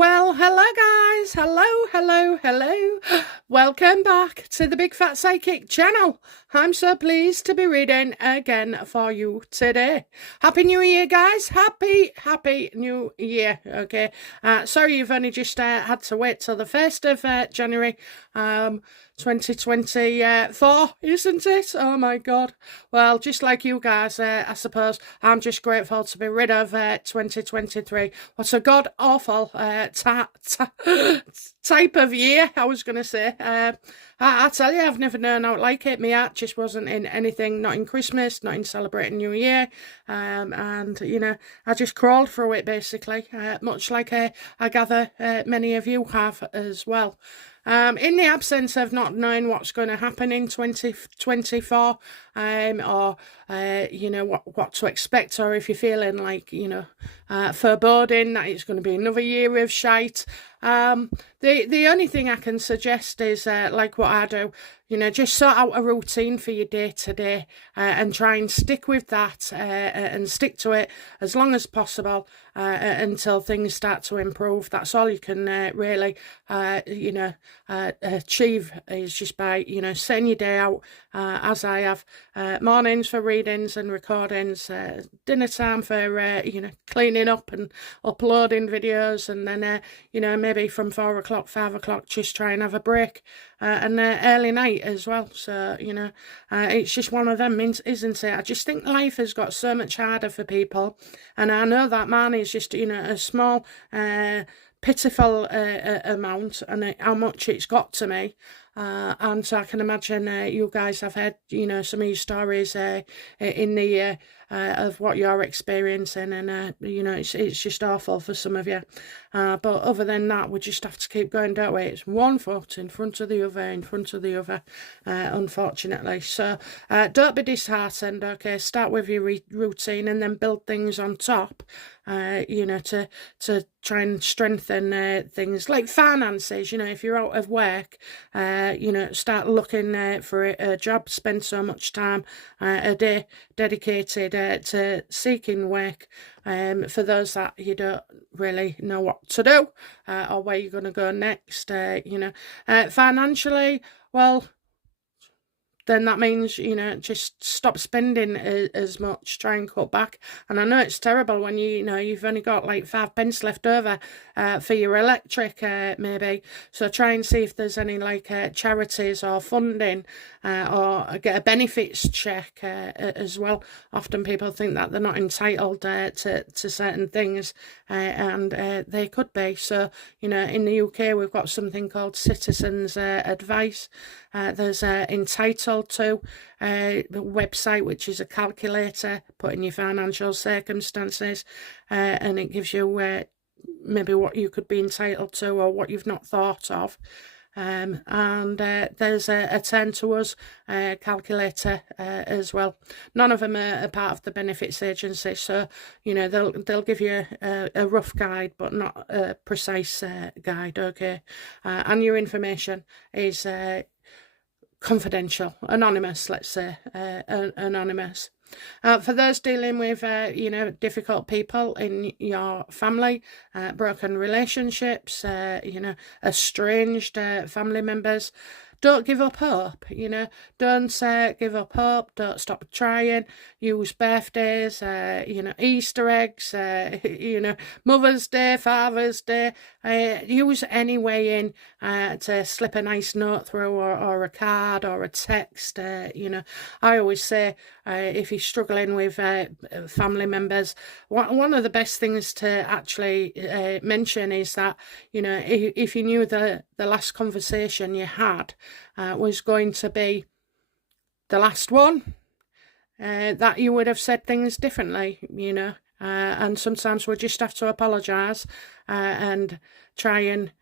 Well, hello guys. Hello. Welcome back to the Big Fat Psychic channel. I'm so pleased to be reading again for you today. Happy New Year, guys. Happy New Year. Okay. Sorry you've only just had to wait till the 1st of January 2024, isn't it? Oh my God. Well, just like you guys, I suppose I'm just grateful to be rid of 2023. What a god awful type of year, I was going to say. I tell you, I've never known how to like it. My heart just wasn't in anything, not in Christmas, not in celebrating New Year. And, you know, I just crawled through it, basically, much like I gather many of you have as well. In the absence of not knowing what's going to happen in 2024, or you know, what to expect, or if you're feeling like, you know, foreboding that it's going to be another year of shite, the only thing I can suggest is like what I do. You know, just sort out a routine for your day to day, and try and stick with that, and stick to it as long as possible, until things start to improve. That's all you can really, you know, achieve, is just by, you know, setting your day out, as I have, mornings for readings and recordings, dinner time for, you know, cleaning up and uploading videos, and then, you know, maybe from 4 o'clock, 5 o'clock, just try and have a break, and early night as well. So, you know, it's just one of them, isn't it? I just think life has got so much harder for people, and I know that mine is just, you know, a small, pitiful amount, and how much it's got to me. And so I can imagine you guys have had, you know, some of your stories in the year of what you're experiencing, and you know, it's just awful for some of you. But other than that, we just have to keep going, don't we? It's one foot in front of the other, unfortunately. So don't be disheartened, okay? Start with your routine and then build things on top, you know, to try and strengthen things like finances. You know, if you're out of work, you know, start looking for a job. Spend so much time a day dedicated to seeking work, for those that you don't really know what to do, or where you're going to go next. You know, financially, well, then that means, you know, just stop spending as much, try and cut back. And I know it's terrible when you know, you've only got like 5 pence left over for your electric, maybe. So try and see if there's any like charities or funding, or get a benefits check as well. Often people think that they're not entitled to certain things, and they could be. So, you know, in the UK we've got something called Citizens Advice. There's entitled to a website, which is a calculator, put in your financial circumstances, and it gives you maybe what you could be entitled to or what you've not thought of. And there's a Turn to Us calculator as well. None of them are part of the benefits agency, so, you know, they'll give you a rough guide, but not a precise guide, okay? And your information is confidential, anonymous, let's say, anonymous. For those dealing with, you know, difficult people in your family, broken relationships, you know, estranged family members, don't give up hope, you know. Don't give up hope. Don't stop trying. Use birthdays, you know, Easter eggs, you know, Mother's Day, Father's Day. Use any way in to slip a nice note through, or a card or a text. You know, I always say, if you're struggling with family members, one of the best things to actually mention is that, you know, if you knew the last conversation you had was going to be the last one, that you would have said things differently, you know. And sometimes we just have to apologise and try and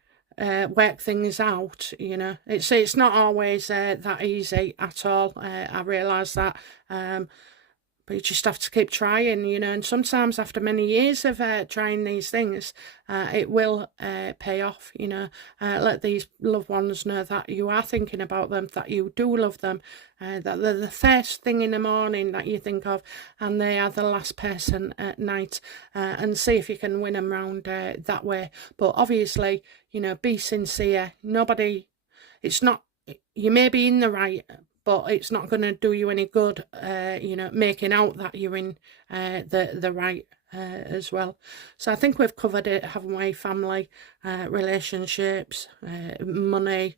work things out, you know. It's not always that easy at all. I realise that. but you just have to keep trying, you know, and sometimes after many years of trying these things, it will pay off, you know. Let these loved ones know that you are thinking about them, that you do love them, that they're the first thing in the morning that you think of, and they are the last person at night, and see if you can win them round that way. But obviously, you know, be sincere. It's not, you may be in the right, but it's not going to do you any good, you know, making out that you're in the right as well. So I think we've covered it, haven't we? Family, relationships, money,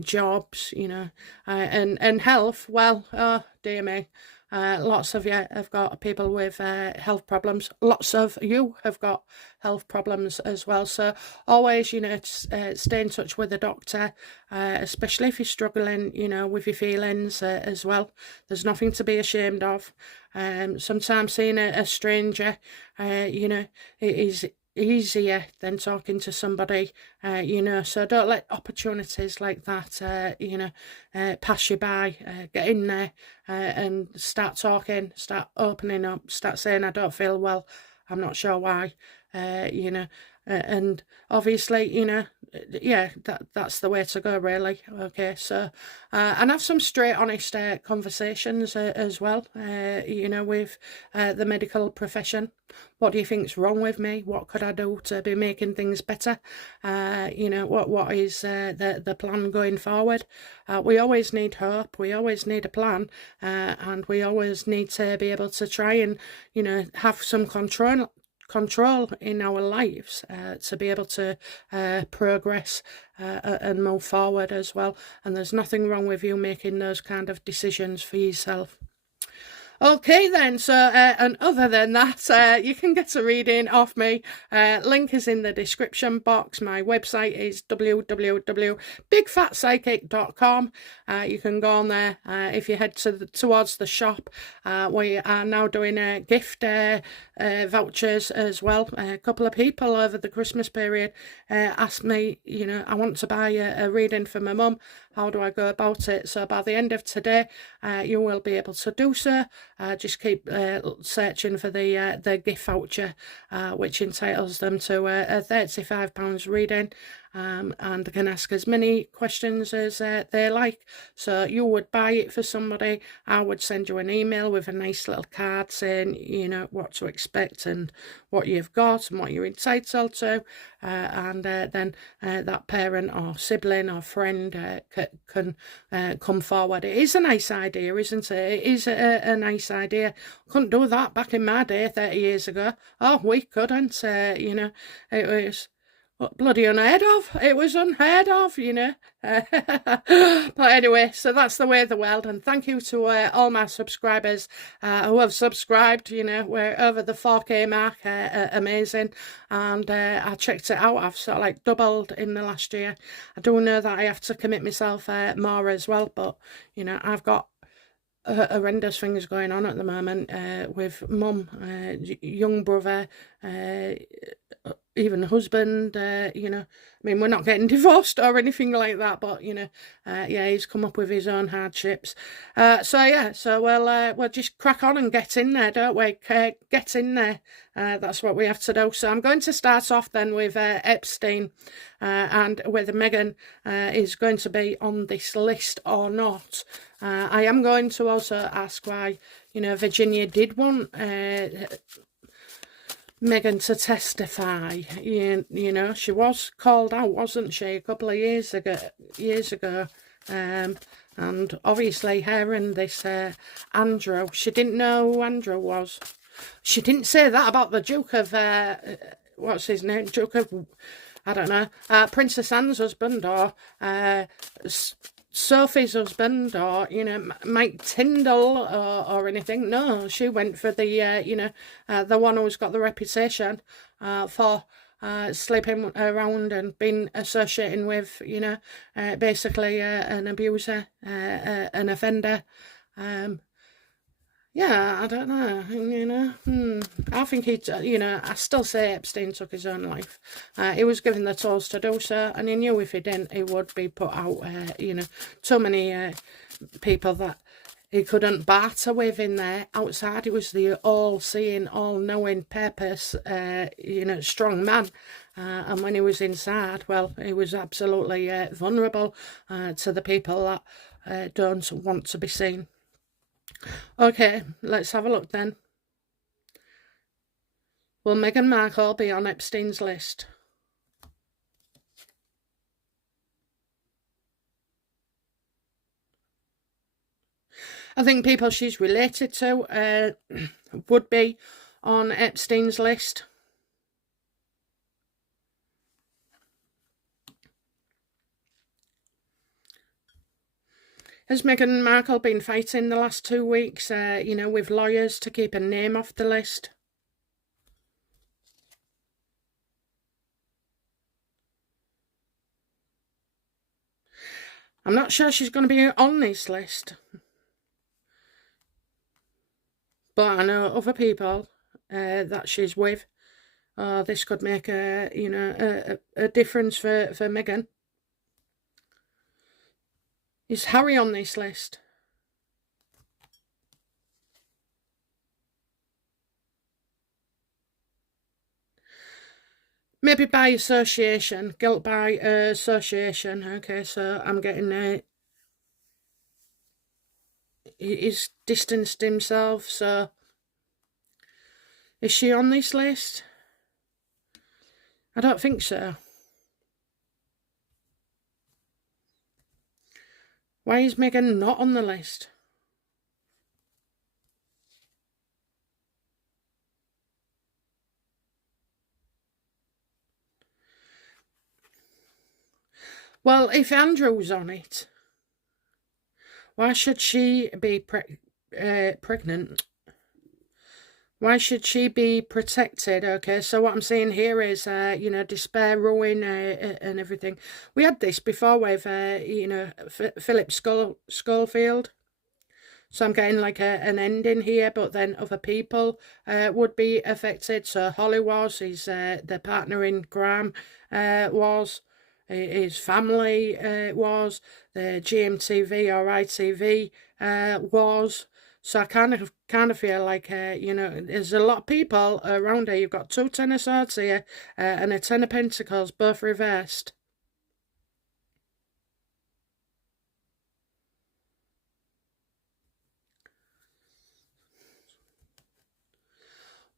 jobs, you know, and health. Well, oh dear me. Lots of you have got people with health problems. Lots of you have got health problems as well. So always, you know, stay in touch with a doctor, especially if you're struggling, you know, with your feelings as well. There's nothing to be ashamed of. Sometimes seeing a stranger, you know, it is easier than talking to somebody, you know, so don't let opportunities like that, you know, pass you by. Get in there and start talking, start opening up, start saying, I don't feel well, I'm not sure why, you know, and obviously, you know, yeah, that's the way to go, really. Okay, so and have some straight, honest conversations as well, you know, with the medical profession. What do you think's wrong with me? What could I do to be making things better? You know, what is the plan going forward? We always need hope. We always need a plan, and we always need to be able to try and, you know, have some control in our lives, to be able to progress and move forward as well. And there's nothing wrong with you making those kind of decisions for yourself. Okay then, so and other than that, you can get a reading off me. Link is in the description box. My website is www.bigfatpsychic.com. You can go on there. If you head towards the shop, we are now doing gift vouchers as well. A couple of people over the Christmas period asked me, you know, I want to buy a reading for my mum. How do I go about it? So by the end of today, you will be able to do so. Just keep searching for the gift voucher, which entitles them to a £35 reading, and can ask as many questions as they like. So you would buy it for somebody, I would send you an email with a nice little card saying, you know, what to expect and what you've got and what you're entitled to, and then that parent or sibling or friend can come forward. It is a nice idea, isn't it? It is a nice idea. Couldn't do that back in my day 30 years ago. Oh, we couldn't, you know, it was bloody unheard of. It was unheard of, you know. But anyway, so that's the way of the world. And thank you to all my subscribers who have subscribed. You know, we're over the 4K mark. Amazing. And I checked it out. I've sort of like doubled in the last year. I do know that I have to commit myself more as well. But, you know, I've got horrendous things going on at the moment with mum, young brother, even husband, you know. I mean, we're not getting divorced or anything like that, but, you know, yeah, he's come up with his own hardships. So, yeah, so we'll just crack on and get in there, don't we? Get in there. That's what we have to do. So I'm going to start off then with Epstein, and whether Meghan is going to be on this list or not. I am going to also ask why, you know, Virginia did want Meghan to testify. You know, she was called out, wasn't she, a couple of years ago. And obviously her and this Andrew, she didn't know who Andrew was. She didn't say that about the Duke of, what's his name, Duke of, I don't know, Princess Anne's husband, or Sophie's husband, or, you know, Mike Tyndall, or anything. No, she went for the, you know, the one who's got the reputation for sleeping around and being associating with, you know, basically an abuser, an offender. Yeah, I don't know, you know. I think he, you know, I still say Epstein took his own life. He was given the tools to do so, and he knew if he didn't, he would be put out. You know, too many people that he couldn't barter with in there. Outside, he was the all-seeing, all-knowing, purpose, strong man. And when he was inside, well, he was absolutely vulnerable to the people that don't want to be seen. Okay, let's have a look then. Will Meghan Markle be on Epstein's list? I think people she's related to would be on Epstein's list. Has Meghan Markle been fighting the last 2 weeks, with lawyers to keep her name off the list? I'm not sure she's going to be on this list. But I know other people that she's with. This could make a difference for Meghan. Is Harry on this list? Maybe by association, guilt by association. Okay, so I'm getting he's distanced himself, so is she on this list? I don't think so. Why is Meghan not on the list? Well, if Andrew's on it, why should she be pregnant? Why should she be protected? Okay, so what I'm saying here is, despair, ruin, and everything. We had this before with, Philip Schofield. So I'm getting like an ending here, but then other people would be affected. So Holly was, the partner in crime was, his family was, the GMTV or ITV was. So I kind of feel like, there's a lot of people around here. You've got 2 Ten of Swords here and a Ten of Pentacles, both reversed.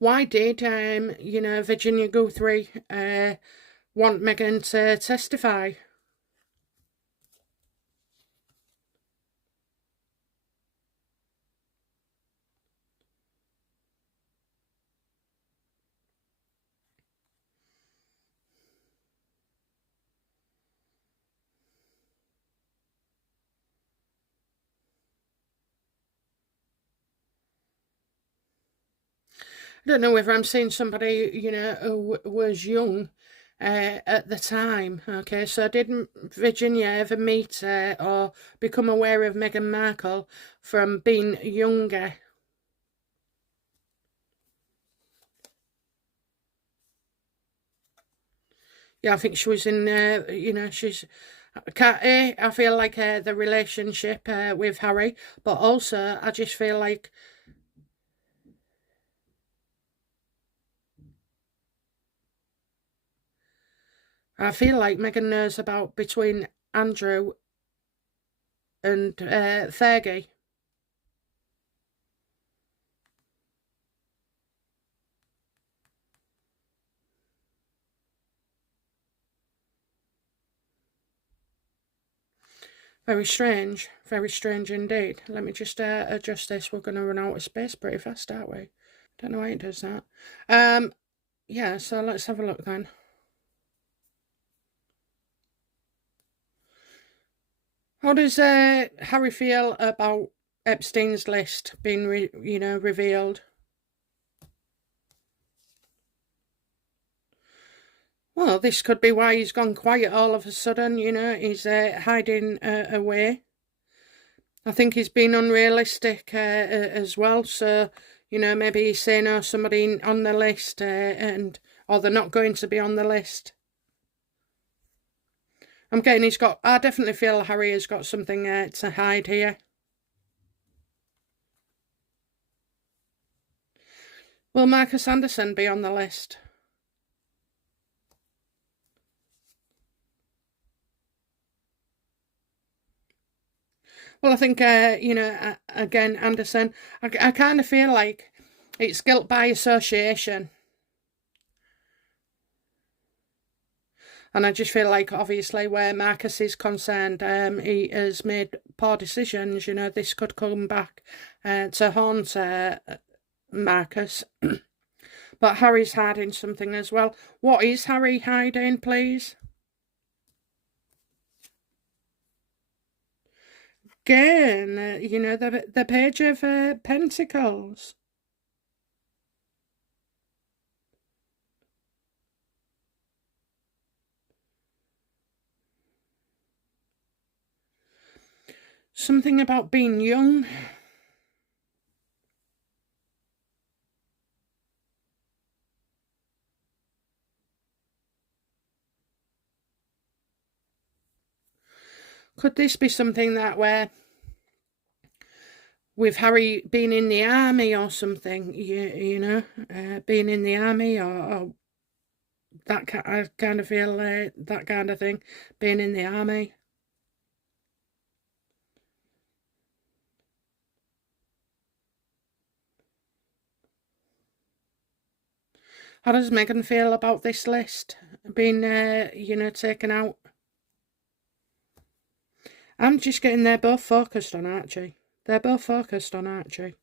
Why did, Virginia Guthrie want Meghan to testify? I don't know whether I'm seeing somebody, who was young at the time. Okay, so didn't Virginia ever meet or become aware of Meghan Markle from being younger? Yeah, I think she was in, she's. I feel like the relationship with Harry, but also I just feel like Meghan knows about between Andrew and Fergie. Very strange indeed. Let me just adjust this. We're going to run out of space pretty fast, aren't we? Don't know why it does that. Yeah, so let's have a look then. How does Harry feel about Epstein's list being, revealed? Well, this could be why he's gone quiet all of a sudden, he's hiding away. I think he's been unrealistic as well, so, maybe he's saying, oh, somebody on the list, or they're not going to be on the list. I'm getting I definitely feel Harry has got something to hide here. Will Marcus Anderson be on the list? Well, I think, again, Anderson, I kind of feel like it's guilt by association. And I just feel like, obviously, where Marcus is concerned, he has made poor decisions. This could come back to haunt Marcus. But Harry's hiding something as well. What is Harry hiding, please? Again, the Page of Pentacles. Something about being young. Could this be something that where with Harry being in the army or something, being in the army or that I kind of feel that kind of thing, being in the army. How does Meghan feel about this list being, taken out? I'm just getting they're both focused on Archie. They're both focused on Archie.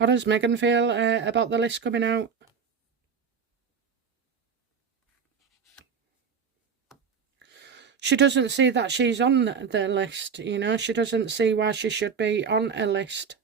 How does Meghan feel about the list coming out? She doesn't see that she's on the list, She doesn't see why she should be on a list.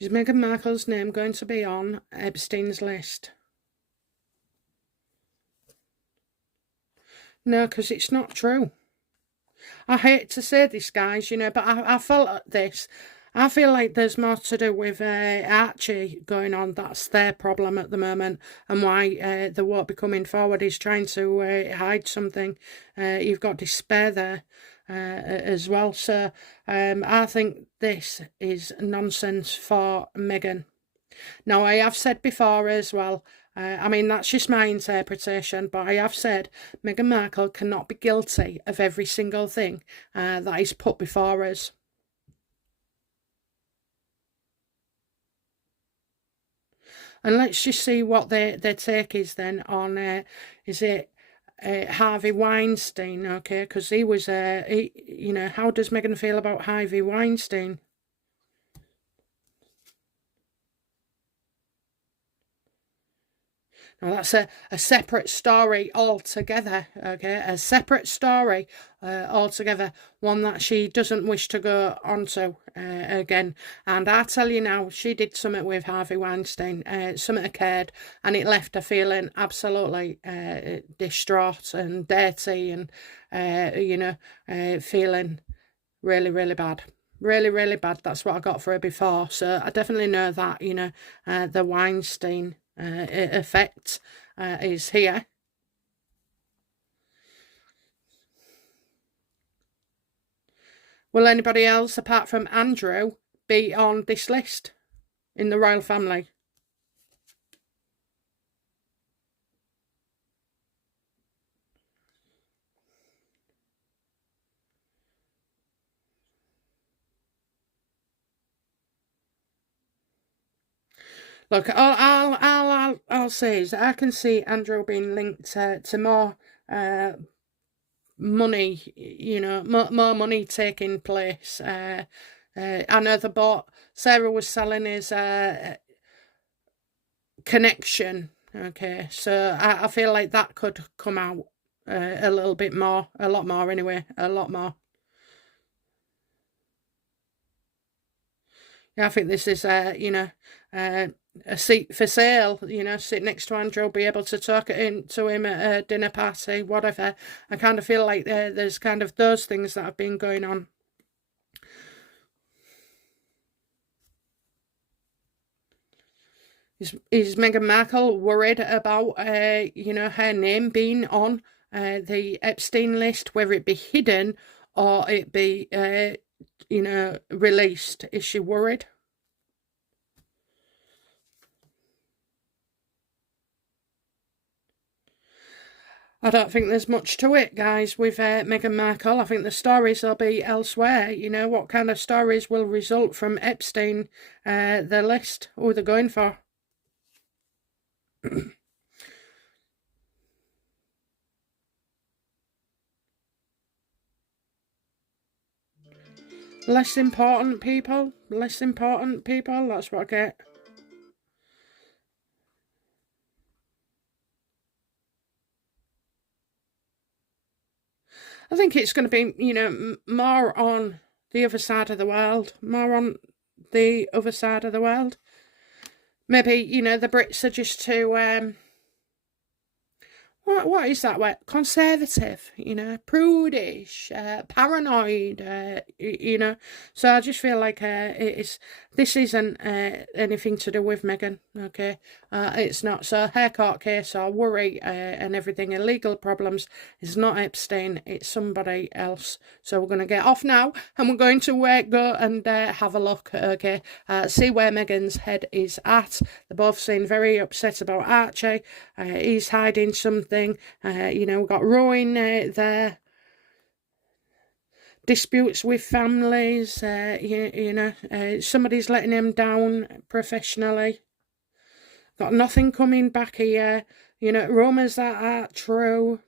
Is Meghan Markle's name going to be on Epstein's list? No, because it's not true. I hate to say this, guys, but I felt this. I feel like there's more to do with Archie going on. That's their problem at the moment, and why they won't be coming forward. He's trying to hide something. You've got despair there as well. So I think this is nonsense for Meghan. Now, I have said before as well, that's just my interpretation, but I have said Meghan Markle cannot be guilty of every single thing that is put before us. And let's just see what their take is then on, is it Harvey Weinstein, okay? Because he was, how does Meghan feel about Harvey Weinstein? Now that's a separate story altogether, okay? A separate story altogether, one that she doesn't wish to go onto again. And I tell you now, she did something with Harvey Weinstein, something occurred, and it left her feeling absolutely distraught and dirty and, feeling really, really bad. Really, really bad. That's what I got for her before. So I definitely know that, the Weinstein effect is here. Will anybody else apart from Andrew be on this list in the royal family? Look, I'll say is I can see Andrew being linked to more money, more money taking place. I know the bought. Sarah was selling his connection. Okay, so I feel like that could come out a little bit more, a lot more anyway, a lot more. Yeah, I think this is a seat for sale, sit next to Andrew, be able to talk to him at a dinner party, whatever. I kind of feel like there's kind of those things that have been going on. Is Meghan Markle worried about, you know, her name being on the Epstein list, whether it be hidden or it be, you know, released? Is she worried? I don't think there's much to it, guys, with Meghan Markle. I think the stories will be elsewhere. You know, what kind of stories will result from Epstein, the list, who they're going for. Less important people, that's what I get. I think it's going to be, you know, more on the other side of the world, Maybe, you know, the Brits are just too, what is that word? Conservative, you know, prudish, paranoid, you know. So I just feel like this isn't anything to do with Meghan, okay? It's not. So her court case or worry and everything, illegal problems, is not Epstein, it's somebody else. So we're going to get off now and we're going to go and have a look, okay? See where Meghan's head is at. They both seem very upset about Archie. He's hiding something. You know, we've got Rowan there. Disputes with families. You know, somebody's letting him down professionally. Got nothing coming back here. You know, rumours that aren't true.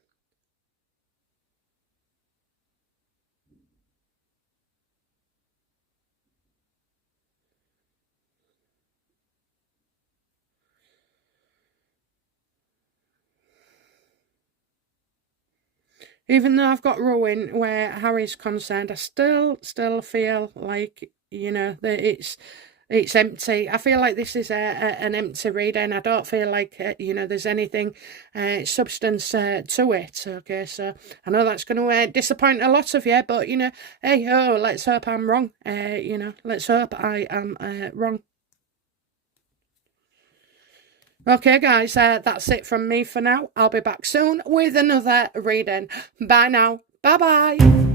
Even though I've got Rowan where Harry's concerned, I still feel like, you know, that it's empty. I feel like this is an empty read, and I don't feel like, you know, there's anything substance to it. Okay, so I know that's going to disappoint a lot of you, but, you know, hey, oh, let's hope I'm wrong. You know, let's hope I am wrong. Okay, guys, that's it from me for now. I'll be back soon with another reading. Bye now. Bye-bye.